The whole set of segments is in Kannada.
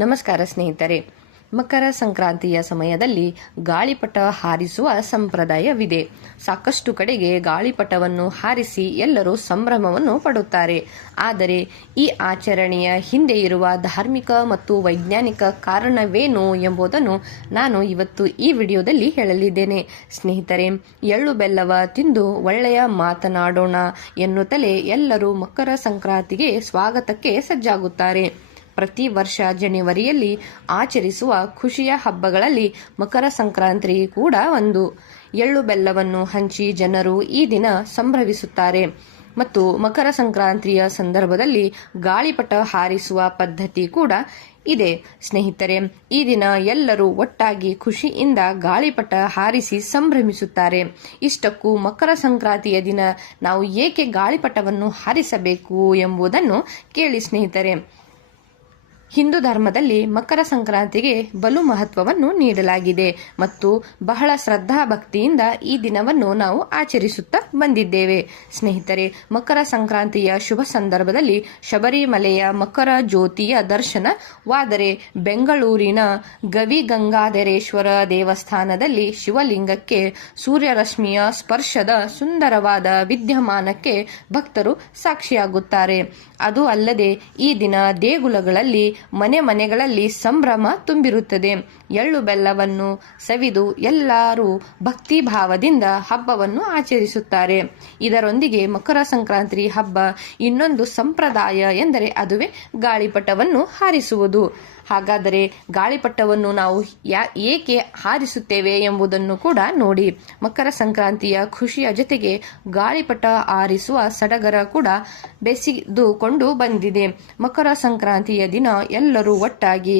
ನಮಸ್ಕಾರ ಸ್ನೇಹಿತರೆ. ಮಕರ ಸಂಕ್ರಾಂತಿಯ ಸಮಯದಲ್ಲಿ ಗಾಳಿಪಟ ಹಾರಿಸುವ ಸಂಪ್ರದಾಯವಿದೆ. ಸಾಕಷ್ಟು ಕಡೆಗೆ ಗಾಳಿಪಟವನ್ನು ಹಾರಿಸಿ ಎಲ್ಲರೂ ಸಂಭ್ರಮವನ್ನು ಪಡುತ್ತಾರೆ. ಆದರೆ ಈ ಆಚರಣೆಯ ಹಿಂದೆ ಇರುವ ಧಾರ್ಮಿಕ ಮತ್ತು ವೈಜ್ಞಾನಿಕ ಕಾರಣವೇನು ಎಂಬುದನ್ನು ನಾನು ಇವತ್ತು ಈ ವಿಡಿಯೋದಲ್ಲಿ ಹೇಳಲಿದ್ದೇನೆ. ಸ್ನೇಹಿತರೆ, ಎಳ್ಳು ಬೆಲ್ಲವ ತಿಂದು ಒಳ್ಳೆಯ ಮಾತನಾಡೋಣ ಎನ್ನುತ್ತಲೇ ಎಲ್ಲರೂ ಮಕರ ಸಂಕ್ರಾಂತಿಗೆ ಸ್ವಾಗತಕ್ಕೆ ಸಜ್ಜಾಗುತ್ತಾರೆ. ಪ್ರತಿ ವರ್ಷ ಜನವರಿಯಲ್ಲಿ ಆಚರಿಸುವ ಖುಷಿಯ ಹಬ್ಬಗಳಲ್ಲಿ ಮಕರ ಸಂಕ್ರಾಂತಿ ಕೂಡ ಒಂದು. ಎಳ್ಳು ಬೆಲ್ಲವನ್ನು ಹಂಚಿ ಜನರು ಈ ದಿನ ಸಂಭ್ರಮಿಸುತ್ತಾರೆ ಮತ್ತು ಮಕರ ಸಂಕ್ರಾಂತಿಯ ಸಂದರ್ಭದಲ್ಲಿ ಗಾಳಿಪಟ ಹಾರಿಸುವ ಪದ್ಧತಿ ಕೂಡ ಇದೆ. ಸ್ನೇಹಿತರೆ, ಈ ದಿನ ಎಲ್ಲರೂ ಒಟ್ಟಾಗಿ ಖುಷಿಯಿಂದ ಗಾಳಿಪಟ ಹಾರಿಸಿ ಸಂಭ್ರಮಿಸುತ್ತಾರೆ. ಇಷ್ಟಕ್ಕೂ ಮಕರ ಸಂಕ್ರಾಂತಿಯ ದಿನ ನಾವು ಏಕೆ ಗಾಳಿಪಟವನ್ನು ಹಾರಿಸಬೇಕು ಎಂಬುದನ್ನು ಕೇಳಿ ಸ್ನೇಹಿತರೆ. ಹಿಂದೂ ಧರ್ಮದಲ್ಲಿ ಮಕರ ಸಂಕ್ರಾಂತಿಗೆ ಬಲು ಮಹತ್ವವನ್ನು ನೀಡಲಾಗಿದೆ ಮತ್ತು ಬಹಳ ಶ್ರದ್ಧಾ ಭಕ್ತಿಯಿಂದ ಈ ದಿನವನ್ನು ನಾವು ಆಚರಿಸುತ್ತಾ ಬಂದಿದ್ದೇವೆ. ಸ್ನೇಹಿತರೆ, ಮಕರ ಸಂಕ್ರಾಂತಿಯ ಶುಭ ಸಂದರ್ಭದಲ್ಲಿ ಶಬರಿಮಲೆಯ ಮಕರ ಜ್ಯೋತಿಯ ದರ್ಶನವಾದರೆ ಬೆಂಗಳೂರಿನ ಗವಿಗಂಗಾಧರೇಶ್ವರ ದೇವಸ್ಥಾನದಲ್ಲಿ ಶಿವಲಿಂಗಕ್ಕೆ ಸೂರ್ಯರಶ್ಮಿಯ ಸ್ಪರ್ಶದ ಸುಂದರವಾದ ವಿದ್ಯಮಾನಕ್ಕೆ ಭಕ್ತರು ಸಾಕ್ಷಿಯಾಗುತ್ತಾರೆ. ಅದು ಅಲ್ಲದೆ ಈ ದಿನ ದೇಗುಲಗಳಲ್ಲಿ ಮನೆಗಳಲ್ಲಿ ಸಂಭ್ರಮ ತುಂಬಿರುತ್ತದೆ. ಎಳ್ಳು ಬೆಲ್ಲವನ್ನು ಸವಿದು ಎಲ್ಲರೂ ಭಕ್ತಿ ಭಾವದಿಂದ ಹಬ್ಬವನ್ನು ಆಚರಿಸುತ್ತಾರೆ. ಇದರೊಂದಿಗೆ ಮಕರ ಸಂಕ್ರಾಂತಿ ಹಬ್ಬ ಇನ್ನೊಂದು ಸಂಪ್ರದಾಯ ಎಂದರೆ ಅದುವೇ ಗಾಳಿಪಟವನ್ನು ಹಾರಿಸುವುದು. ಹಾಗಾದರೆ ಗಾಳಿಪಟವನ್ನು ನಾವು ಏಕೆ ಹಾರಿಸುತ್ತೇವೆ ಎಂಬುದನ್ನು ಕೂಡ ನೋಡಿ. ಮಕರ ಸಂಕ್ರಾಂತಿಯ ಖುಷಿಯ ಜೊತೆಗೆ ಗಾಳಿಪಟ ಹಾರಿಸುವ ಸಡಗರ ಕೂಡ ಬೆಸೆದುಕೊಂಡು ಬಂದಿದೆ. ಮಕರ ಸಂಕ್ರಾಂತಿಯ ದಿನ ಎಲ್ಲರೂ ಒಟ್ಟಾಗಿ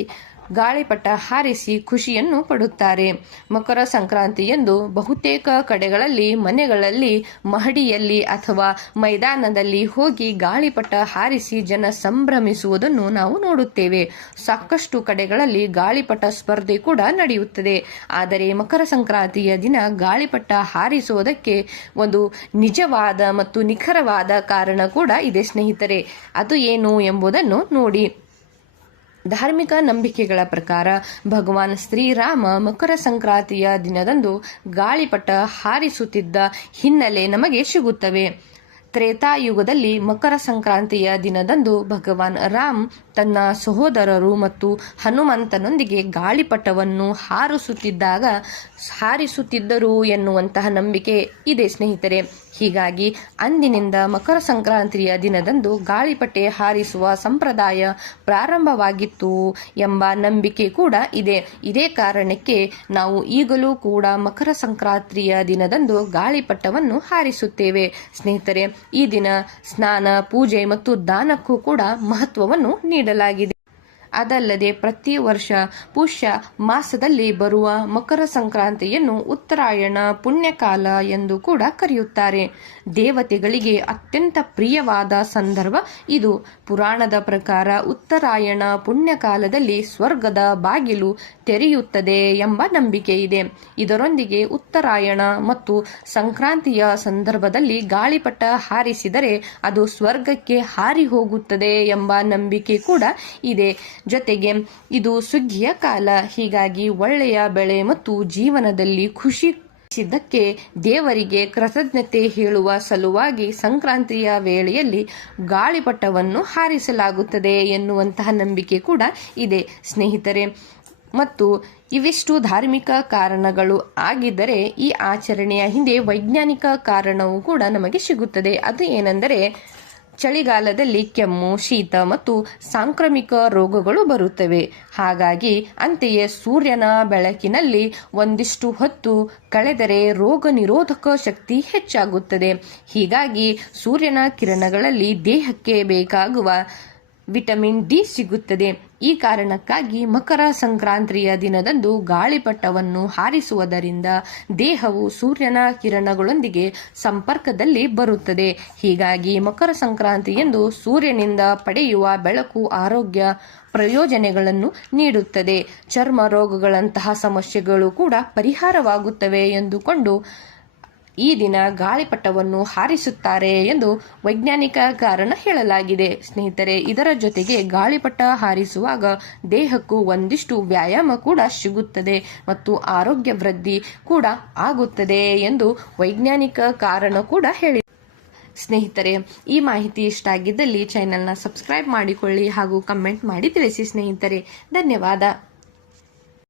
ಗಾಳಿಪಟ ಹಾರಿಸಿ ಖುಷಿಯನ್ನು ಪಡುತ್ತಾರೆ. ಮಕರ ಸಂಕ್ರಾಂತಿಯಂದು ಬಹುತೇಕ ಕಡೆಗಳಲ್ಲಿ ಮನೆಗಳಲ್ಲಿ ಮಹಡಿಯಲ್ಲಿ ಅಥವಾ ಮೈದಾನದಲ್ಲಿ ಹೋಗಿ ಗಾಳಿಪಟ ಹಾರಿಸಿ ಜನ ಸಂಭ್ರಮಿಸುವುದನ್ನು ನಾವು ನೋಡುತ್ತೇವೆ. ಸಾಕಷ್ಟು ಕಡೆಗಳಲ್ಲಿ ಗಾಳಿಪಟ ಸ್ಪರ್ಧೆ ಕೂಡ ನಡೆಯುತ್ತದೆ. ಆದರೆ ಮಕರ ಸಂಕ್ರಾಂತಿಯ ದಿನ ಗಾಳಿಪಟ ಹಾರಿಸುವುದಕ್ಕೆ ಒಂದು ನಿಜವಾದ ಮತ್ತು ನಿಖರವಾದ ಕಾರಣ ಕೂಡ ಇದೆ ಸ್ನೇಹಿತರೆ. ಅದು ಏನು ಎಂಬುದನ್ನು ನೋಡಿ. ಧಾರ್ಮಿಕ ನಂಬಿಕೆಗಳ ಪ್ರಕಾರ ಭಗವಾನ್ ಶ್ರೀರಾಮ ಮಕರ ಸಂಕ್ರಾಂತಿಯ ದಿನದಂದು ಗಾಳಿಪಟ ಹಾರಿಸುತ್ತಿದ್ದ ಹಿನ್ನೆಲೆ ನಮಗೆ ಸಿಗುತ್ತವೆ. ತ್ರೇತಾಯುಗದಲ್ಲಿ ಮಕರ ಸಂಕ್ರಾಂತಿಯ ದಿನದಂದು ಭಗವಾನ್ ರಾಮ್ ತನ್ನ ಸಹೋದರರು ಮತ್ತು ಹನುಮಂತನೊಂದಿಗೆ ಗಾಳಿಪಟವನ್ನು ಹಾರಿಸುತ್ತಿದ್ದರು ಎನ್ನುವಂತಹ ನಂಬಿಕೆ ಇದೆ ಸ್ನೇಹಿತರೆ. ಹೀಗಾಗಿ ಅಂದಿನಿಂದ ಮಕರ ಸಂಕ್ರಾಂತಿಯ ದಿನದಂದು ಗಾಳಿಪಟೆ ಹಾರಿಸುವ ಸಂಪ್ರದಾಯ ಪ್ರಾರಂಭವಾಗಿತ್ತು ಎಂಬ ನಂಬಿಕೆ ಕೂಡ ಇದೆ. ಇದೇ ಕಾರಣಕ್ಕೆ ನಾವು ಈಗಲೂ ಕೂಡ ಮಕರ ಸಂಕ್ರಾಂತಿಯ ದಿನದಂದು ಗಾಳಿಪಟವನ್ನು ಹಾರಿಸುತ್ತೇವೆ. ಸ್ನೇಹಿತರೆ, ಈ ದಿನ ಸ್ನಾನ, ಪೂಜೆ ಮತ್ತು ದಾನಕ್ಕೂ ಕೂಡ ಮಹತ್ವವನ್ನು ನೀಡಲಾಗಿದೆ. ಅದಲ್ಲದೆ ಪ್ರತಿ ವರ್ಷ ಪುಷ್ಯ ಮಾಸದಲ್ಲಿ ಬರುವ ಮಕರ ಸಂಕ್ರಾಂತಿಯನ್ನು ಉತ್ತರಾಯಣ ಪುಣ್ಯಕಾಲ ಎಂದು ಕೂಡ ಕರೆಯುತ್ತಾರೆ. ದೇವತೆಗಳಿಗೆ ಅತ್ಯಂತ ಪ್ರಿಯವಾದ ಸಂದರ್ಭ ಇದು. ಪುರಾಣದ ಪ್ರಕಾರ ಉತ್ತರಾಯಣ ಪುಣ್ಯಕಾಲದಲ್ಲಿ ಸ್ವರ್ಗದ ಬಾಗಿಲು ತೆರೆಯುತ್ತದೆ ಎಂಬ ನಂಬಿಕೆ ಇದೆ. ಇದರೊಂದಿಗೆ ಉತ್ತರಾಯಣ ಮತ್ತು ಸಂಕ್ರಾಂತಿಯ ಸಂದರ್ಭದಲ್ಲಿ ಗಾಳಿಪಟ ಹಾರಿಸಿದರೆ ಅದು ಸ್ವರ್ಗಕ್ಕೆ ಹಾರಿ ಹೋಗುತ್ತದೆ ಎಂಬ ನಂಬಿಕೆ ಕೂಡ ಇದೆ. ಜೊತೆಗೆ ಇದು ಸುಗ್ಗಿಯ ಕಾಲ. ಹೀಗಾಗಿ ಒಳ್ಳೆಯ ಬೆಳೆ ಮತ್ತು ಜೀವನದಲ್ಲಿ ಖುಷಿ ಸಿದ್ದಕ್ಕೆ ದೇವರಿಗೆ ಕೃತಜ್ಞತೆ ಹೇಳುವ ಸಲುವಾಗಿ ಸಂಕ್ರಾಂತಿಯ ವೇಳೆಯಲ್ಲಿ ಗಾಳಿಪಟವನ್ನು ಹಾರಿಸಲಾಗುತ್ತದೆ ಎನ್ನುವಂತಹ ನಂಬಿಕೆ ಕೂಡ ಇದೆ ಸ್ನೇಹಿತರೆ. ಮತ್ತು ಇವಿಷ್ಟು ಧಾರ್ಮಿಕ ಕಾರಣಗಳು ಆಗಿದ್ದರೆ ಈ ಆಚರಣೆಯ ಹಿಂದೆ ವೈಜ್ಞಾನಿಕ ಕಾರಣವೂ ಕೂಡ ನಮಗೆ ಸಿಗುತ್ತದೆ. ಅದು ಏನೆಂದರೆ ಚಳಿಗಾಲದಲ್ಲಿ ಕೆಮ್ಮು, ಶೀತ ಮತ್ತು ಸಾಂಕ್ರಾಮಿಕ ರೋಗಗಳು ಬರುತ್ತವೆ. ಹಾಗಾಗಿ ಅಂತೆಯೇ ಸೂರ್ಯನ ಬೆಳಕಿನಲ್ಲಿ ಒಂದಿಷ್ಟು ಹೊತ್ತು ಕಳೆದರೆ ರೋಗ ನಿರೋಧಕ ಶಕ್ತಿ ಹೆಚ್ಚಾಗುತ್ತದೆ. ಹೀಗಾಗಿ ಸೂರ್ಯನ ಕಿರಣಗಳಲ್ಲಿ ದೇಹಕ್ಕೆ ಬೇಕಾಗುವ ವಿಟಮಿನ್ ಡಿ ಸಿಗುತ್ತದೆ. ಈ ಕಾರಣಕ್ಕಾಗಿ ಮಕರ ಸಂಕ್ರಾಂತಿಯ ದಿನದಂದು ಗಾಳಿಪಟವನ್ನು ಹಾರಿಸುವುದರಿಂದ ದೇಹವು ಸೂರ್ಯನ ಕಿರಣಗಳೊಂದಿಗೆ ಸಂಪರ್ಕದಲ್ಲಿ ಬರುತ್ತದೆ. ಹೀಗಾಗಿ ಮಕರ ಸಂಕ್ರಾಂತಿಯಂದು ಸೂರ್ಯನಿಂದ ಪಡೆಯುವ ಬೆಳಕು ಆರೋಗ್ಯ ಪ್ರಯೋಜನಗಳನ್ನು ನೀಡುತ್ತದೆ. ಚರ್ಮ ರೋಗಗಳಂತಹ ಸಮಸ್ಯೆಗಳು ಕೂಡ ಪರಿಹಾರವಾಗುತ್ತವೆ ಎಂದುಕೊಂಡು ಈ ದಿನ ಗಾಳಿಪಟವನ್ನು ಹಾರಿಸುತ್ತಾರೆ ಎಂದು ವೈಜ್ಞಾನಿಕ ಕಾರಣ ಹೇಳಲಾಗಿದೆ. ಸ್ನೇಹಿತರೆ, ಇದರ ಜೊತೆಗೆ ಗಾಳಿಪಟ ಹಾರಿಸುವಾಗ ದೇಹಕ್ಕೂ ಒಂದಿಷ್ಟು ವ್ಯಾಯಾಮ ಕೂಡ ಸಿಗುತ್ತದೆ ಮತ್ತು ಆರೋಗ್ಯ ವೃದ್ಧಿ ಕೂಡ ಆಗುತ್ತದೆ ಎಂದು ವೈಜ್ಞಾನಿಕ ಕಾರಣ ಕೂಡ ಹೇಳಿದೆ. ಸ್ನೇಹಿತರೆ, ಈ ಮಾಹಿತಿ ಇಷ್ಟ ಆಗಿದ್ದಲ್ಲಿ ಚಾನೆಲ್ನ ಸಬ್ಸ್ಕ್ರೈಬ್ ಮಾಡಿಕೊಳ್ಳಿ ಹಾಗೂ ಕಮೆಂಟ್ ಮಾಡಿ ತಿಳಿಸಿ ಸ್ನೇಹಿತರೆ. ಧನ್ಯವಾದ.